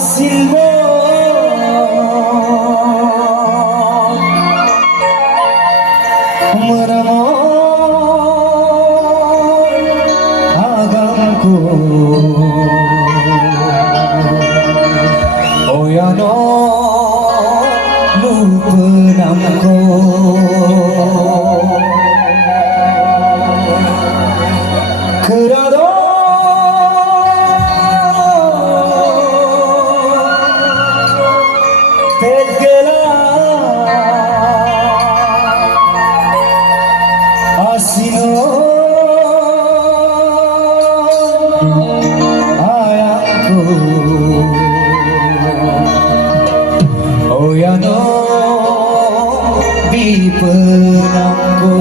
আসিব মরম আগামকো ওয়ানো লুপনামকো 그라도 대결아 아시노 아야코 오야노 비ಪনা고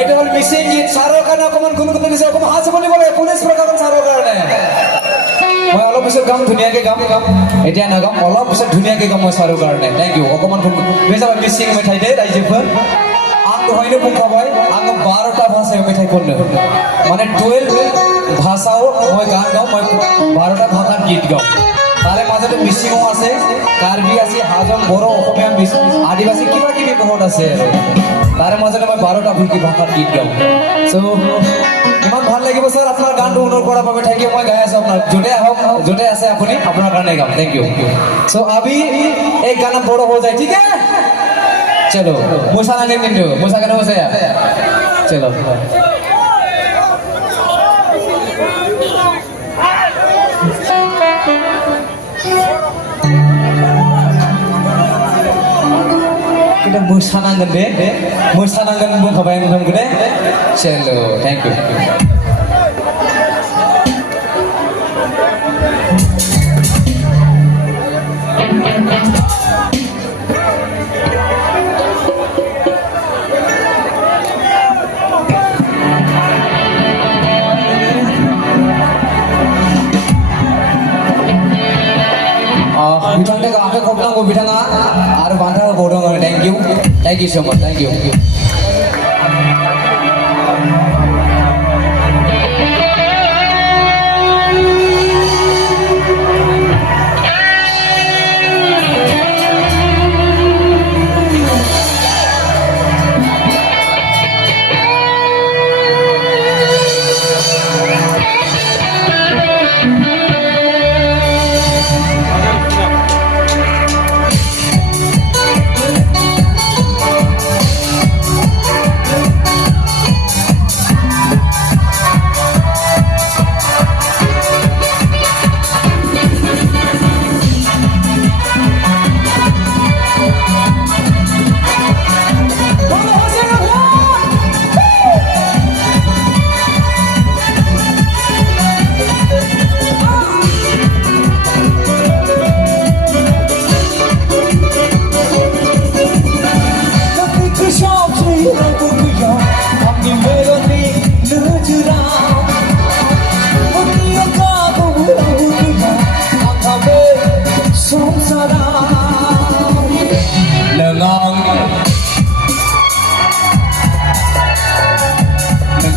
এটা হল মিসিং গীত সাৰৰ কাৰণে অকমান গুণগুণ দিছে অকমান হাত চাপনি বলে পুলিচ প্ৰকাশন সাৰৰ কাৰণে মই অলপ পিছত গাম ধুনীয়াকে গাম এতিয়া নাগাম অলপ পিছত ধুনীয়াকে গাম মই সাৰৰ কাৰণে থ্যাংক ইউ অকমান বেজাবা মিসিং মেঠাই দে ৰাইজেফোৰ आं दहायनो बुंखाबाय आङो 12टा भाषायाव मेथाइ खननो माने 12 भाषायाव মই গান গাও মই 12টা ভাষাত গীত গাও তাৰে মাজতে মিচিং আছে কাৰ্বি আছে হাজং বড়ো অসমীয়া আদিবাসী কিবা কিবি বহুত আছে তাৰে মাজতে মই 12টা ভাষাত গীত গাও সো ইমান ভাল লাগিব স্যার আপোনাৰ গানটো অনুৰ কৰা বাবে থ্যাংক ইউ মই গাই আছো আপোনাৰ জোটে আছে আপুনি আপোনাৰ কাৰণে গাম থ্যাংক ইউ সো अभी एक गाना बड़ा हो जाए ठीक है चलो मुसा ना निंदो मुसा kana musa ya चलो kita mosanangan deh mosanangan bukabayan nang gede चलो thank you बिथांखौ आखाइ खबनांगौ बिथाङा आरो बान्था होबावदों thank you so much thank you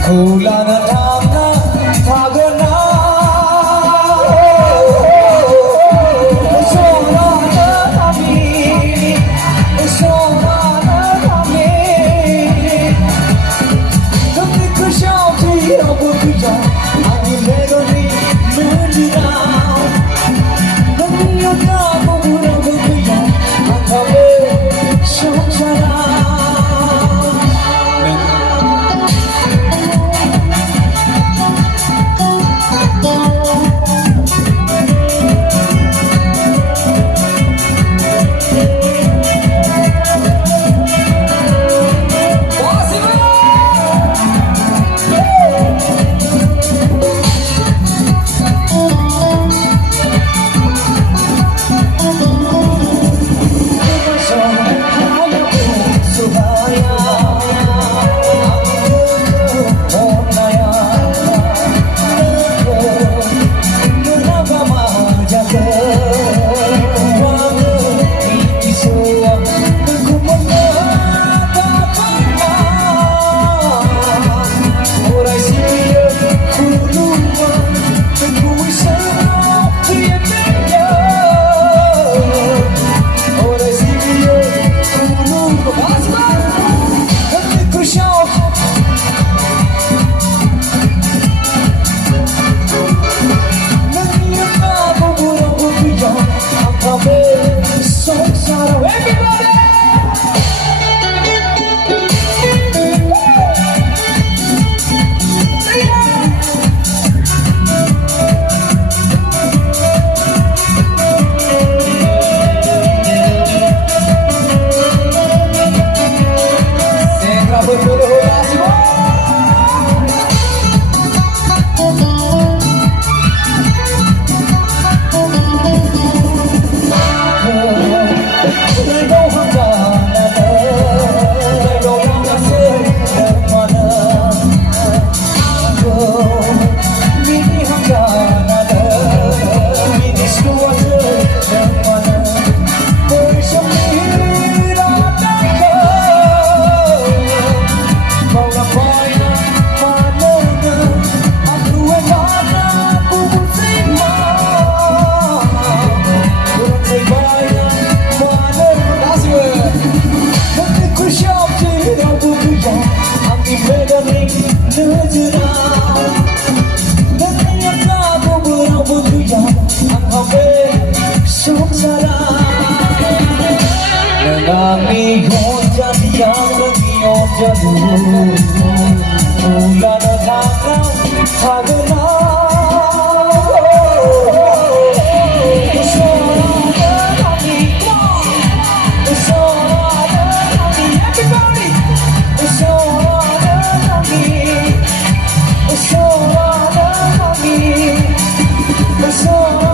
Kulana tanga thagana sorana thami tumne khushaw thi ab kuja ani meroni mujra dunya ka bura kuja athabe shokshara 이매가니 늦으라 내 옆가고 물어보두야 한밤에 속살아 내가 네 혼자니 양은 여자도 울라는 하거나 So